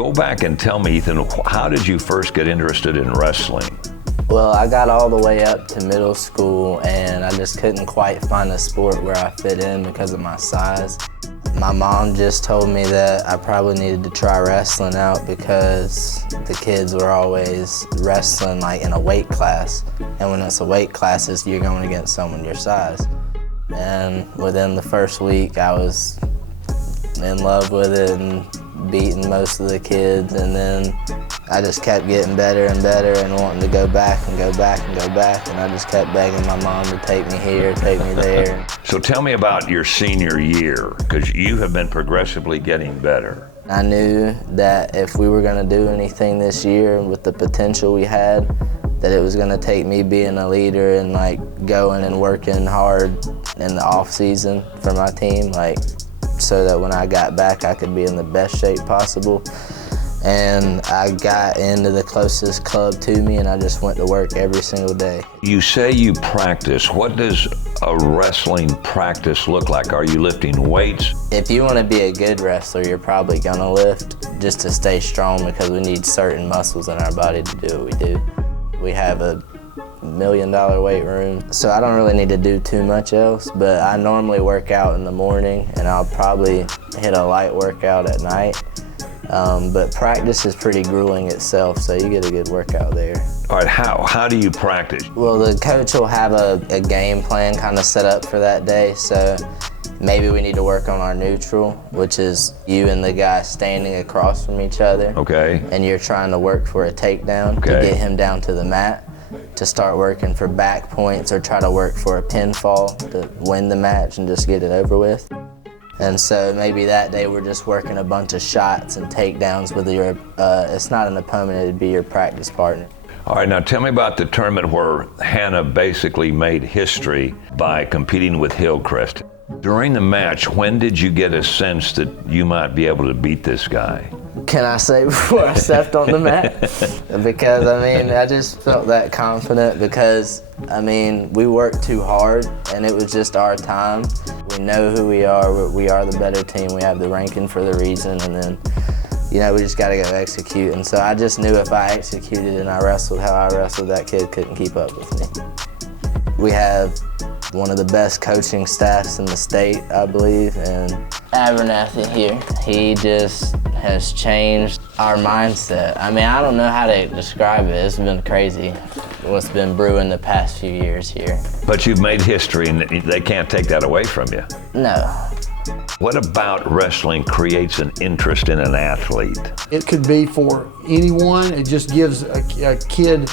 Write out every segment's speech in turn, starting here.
Go back and tell me, Ethan, how did you first get interested in wrestling? Well, I got all the way up to middle school and I just couldn't quite find a sport where I fit in because of my size. My mom just told me that I probably needed to try wrestling out because the kids were always wrestling like in a weight class. And when it's a weight class, you're going against someone your size. And within the first week, I was in love with it and beating most of the kids, and then I just kept getting better and better and wanting to go back and go back and go back, and I just kept begging my mom to take me here, take me there. So tell me about your senior year, because you have been progressively getting better. I knew that if we were going to do anything this year with the potential we had, that it was going to take me being a leader and like going and working hard in the off season for my team, like so that when I got back I could be in the best shape possible. And I got into the closest club to me and I just went to work every single day. You say you practice. What does a wrestling practice look like? Are you lifting weights? If you want to be a good wrestler, you're probably gonna lift just to stay strong because we need certain muscles in our body to do what we do. We have a $1 million weight room, so I don't really need to do too much else, but I normally work out in the morning and I'll probably hit a light workout at night. But practice is pretty grueling itself, so you get a good workout there. All right, how do you practice? Well, the coach will have a game plan kind of set up for that day, so maybe we need to work on our neutral, which is you and the guy standing across from each other. Okay. And you're trying to work for a takedown to get him down to the mat, to start working for back points or try to work for a pinfall to win the match and just get it over with. And so maybe that day we're just working a bunch of shots and takedowns with your, it's not an opponent, it'd be your practice partner. All right, now tell me about the tournament where Hanna basically made history by competing with Hillcrest. During the match, when did you get a sense that you might be able to beat this guy? Can I say before I stepped on the mat? Because, I mean, I just felt that confident because, I mean, we worked too hard and it was just our time. We know who we are the better team, we have the ranking for the reason, and then, you know, we just gotta go execute. And so I just knew if I executed and I wrestled how I wrestled, that kid couldn't keep up with me. We have one of the best coaching staffs in the state, I believe, and Abernathy here, he just has changed our mindset. I mean, I don't know how to describe it. It's been crazy what's been brewing the past few years here. But you've made history and they can't take that away from you. No. What about wrestling creates an interest in an athlete? It could be for anyone. It just gives a kid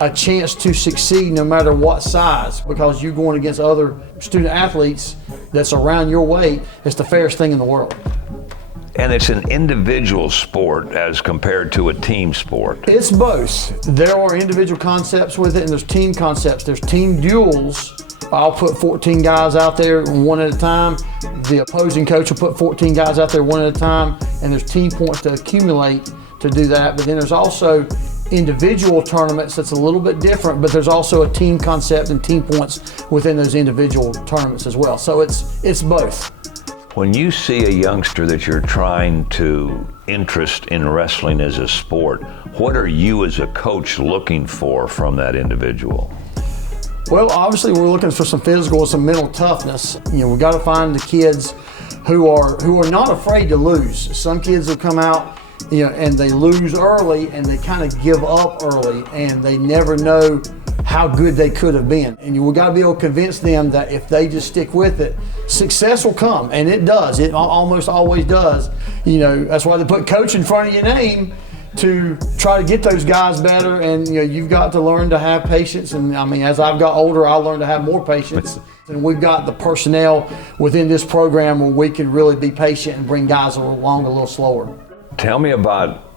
a chance to succeed no matter what size, because you're going against other student athletes that's around your weight. It's the fairest thing in the world. And it's an individual sport as compared to a team sport. It's both. There are individual concepts with it and there's team concepts. There's team duels. I'll put 14 guys out there one at a time. The opposing coach will put 14 guys out there one at a time, and there's team points to accumulate to do that. But then there's also individual tournaments that's a little bit different, but there's also a team concept and team points within those individual tournaments as well. So it's both. When you see a youngster that you're trying to interest in wrestling as a sport, what are you as a coach looking for from that individual? Well, obviously we're looking for some physical, some mental toughness. You know, we've got to find the kids who are not afraid to lose. Some kids will come out, you know, and they lose early and they kind of give up early and they never know how good they could have been. And we've got to be able to convince them that if they just stick with it, success will come, and it does. It almost always does. You know, that's why they put coach in front of your name, to try to get those guys better. And you know, you've got to learn to have patience. And I mean, as I've got older, I learned to have more patience. And we've got the personnel within this program where we can really be patient and bring guys along a little slower. Tell me about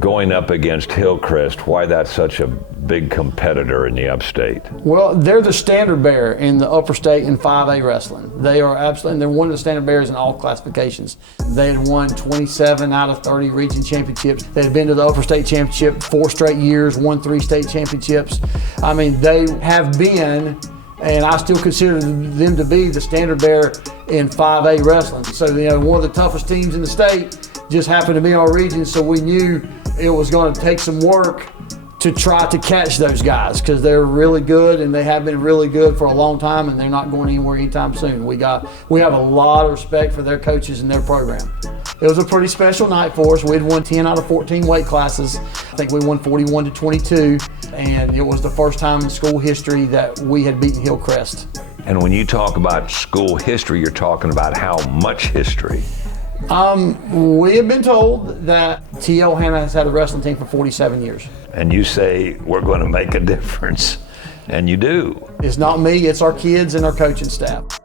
going up against Hillcrest, why that's such a big competitor in the upstate. Well, they're the standard bearer in the upper state in 5A wrestling. They are absolutely, they're one of the standard bearers in all classifications. They had won 27 out of 30 region championships. They had been to the upper state championship 4 straight years, won 3 state championships. I mean, they have been, and I still consider them to be the standard bearer in 5A wrestling. So, you know, one of the toughest teams in the state, just happened to be in our region, so we knew it was going to take some work to try to catch those guys, because they're really good and they have been really good for a long time, and they're not going anywhere anytime soon. We have a lot of respect for their coaches and their program. It was a pretty special night for us. We'd won 10 out of 14 weight classes. I think we won 41-22, and it was the first time in school history that we had beaten Hillcrest. And when you talk about school history, you're talking about how much history? We have been told that TL Hanna has had a wrestling team for 47 years. And you say, we're going to make a difference, and you do. It's not me, it's our kids and our coaching staff.